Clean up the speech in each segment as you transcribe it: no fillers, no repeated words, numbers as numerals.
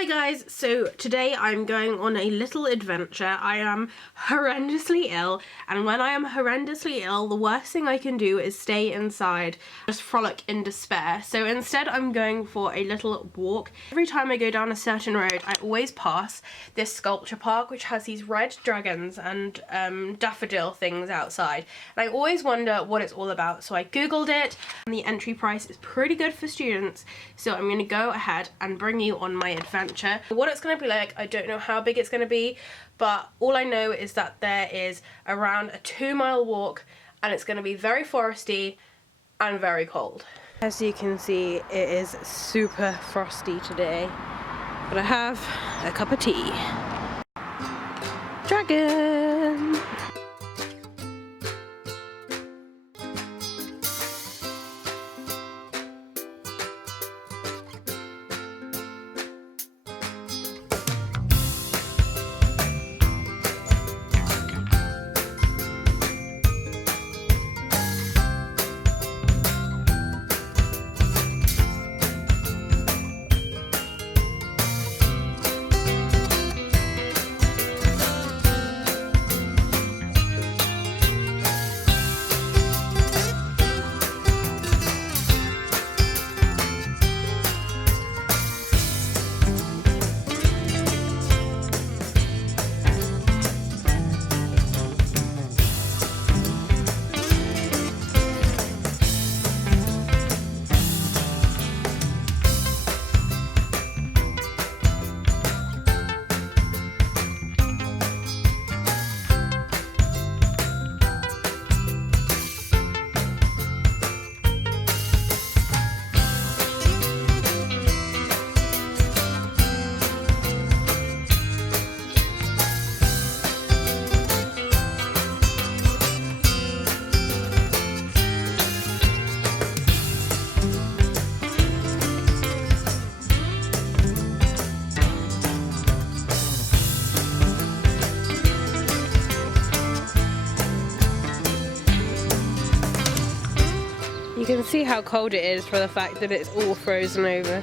Hi guys, so today I'm going on a little adventure. I am horrendously ill, and when I am horrendously ill, the worst thing I can do is stay inside, just frolic in despair. So instead I'm going for a little walk. Every time I go down a certain road, I always pass this sculpture park which has these red dragons and daffodil things outside. And I always wonder what it's all about, so I googled it, and the entry price is pretty good for students, so I'm going to go ahead and bring you on my adventure. What it's going to be like, I don't know how big it's going to be, but all I know is that there is around a 2-mile walk and it's going to be very foresty and very cold. As you can see, it is super frosty today, but I have a cup of tea. Dragon! You can see how cold it is for the fact that it's all frozen over.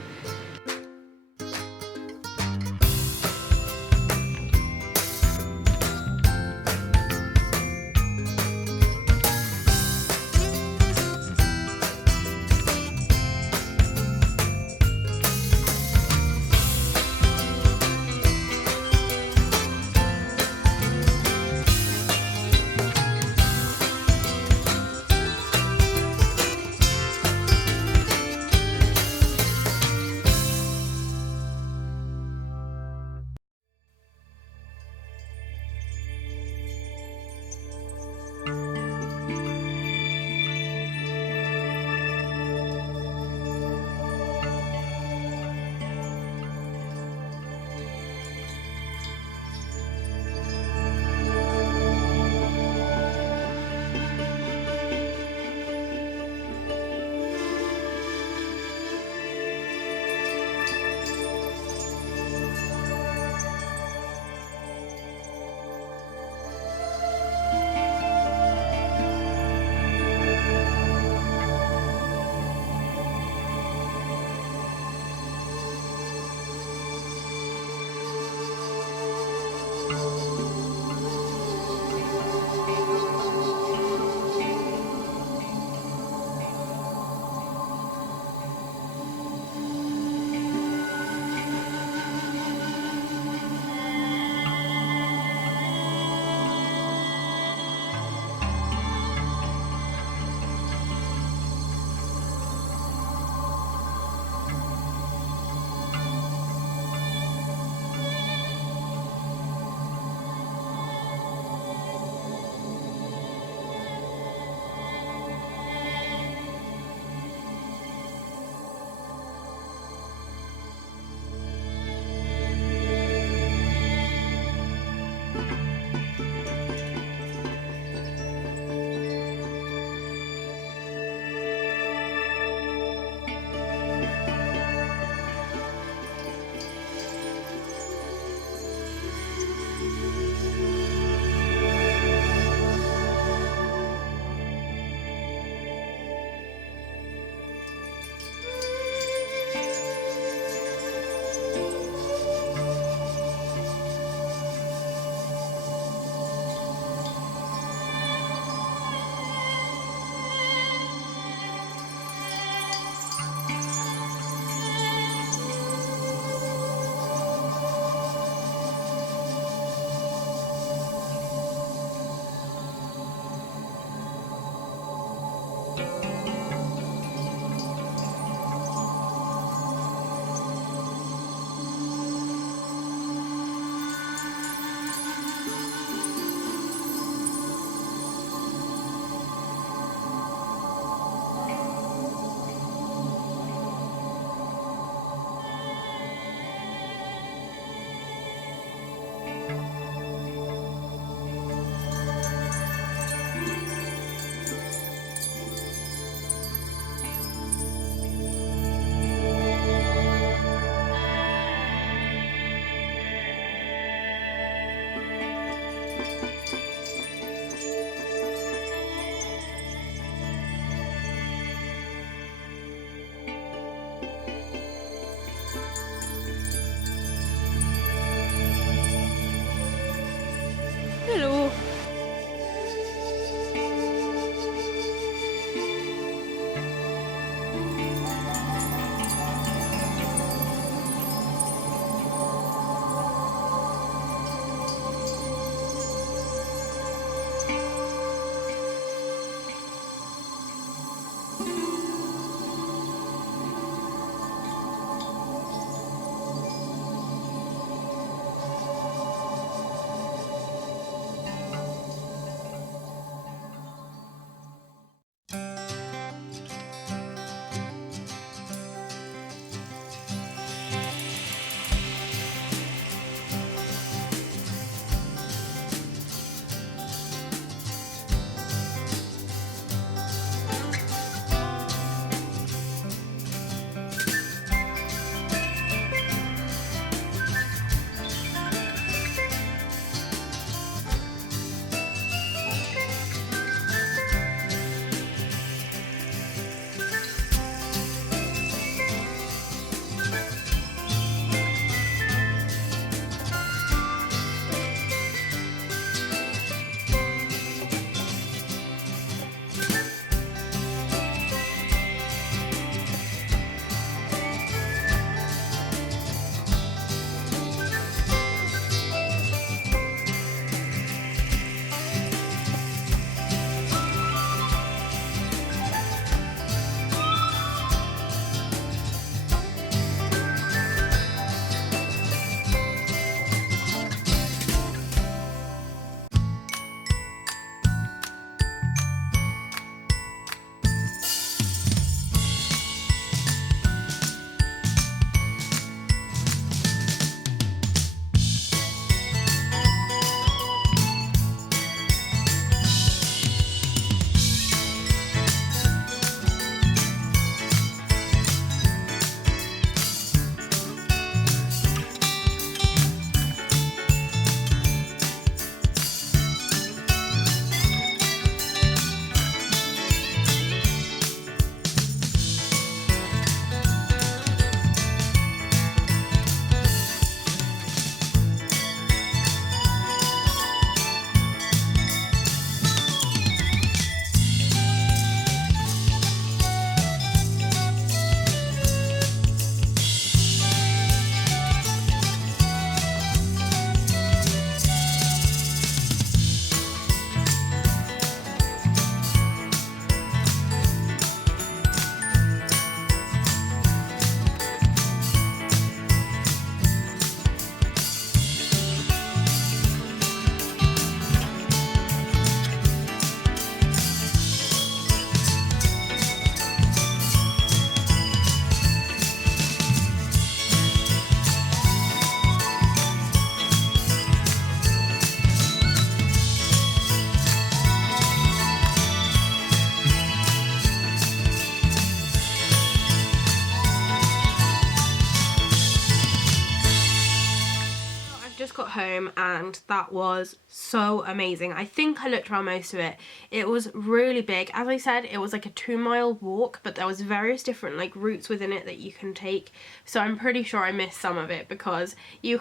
home and that was so amazing. I think I looked around most of it. It was really big. As I said, it was like a 2-mile walk, but there was various different like routes within it that you can take. So I'm pretty sure I missed some of it because you're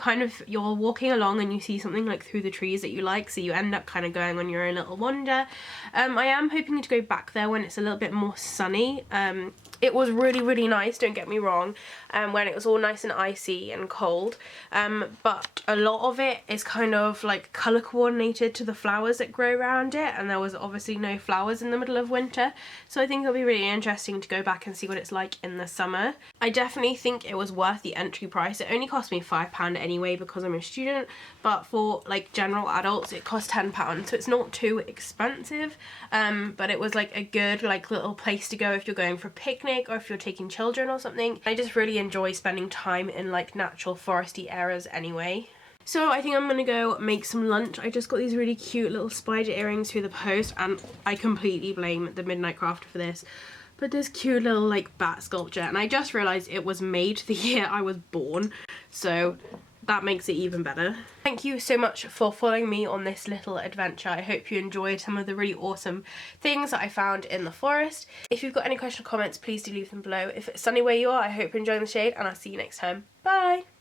walking along and you see something like through the trees that you like, so you end up kind of going on your own little wander. I am hoping to go back there when it's a little bit more sunny. It was really nice, don't get me wrong, when it was all nice and icy and cold, but a lot of it is kind of like colour coordinated to the flowers that grow around it, and there was obviously no flowers in the middle of winter, so I think it'll be really interesting to go back and see what it's like in the summer. I definitely think it was worth the entry price. It only cost me £5 anyway because I'm a student, but for like general adults it cost £10, so it's not too expensive, but it was like a good like little place to go if you're going for a picnic or if you're taking children or something. I just really enjoy spending time in like natural foresty areas anyway. So I think I'm gonna go make some lunch. I just got these really cute little spider earrings through the post, and I completely blame the Midnight Crafter for this. But this cute little like bat sculpture, and I just realised it was made the year I was born, so that makes it even better. Thank you so much for following me on this little adventure. I hope you enjoyed some of the really awesome things that I found in the forest. If you've got any questions or comments, please do leave them below. If it's sunny where you are, I hope you're enjoying the shade, and I'll see you next time. Bye!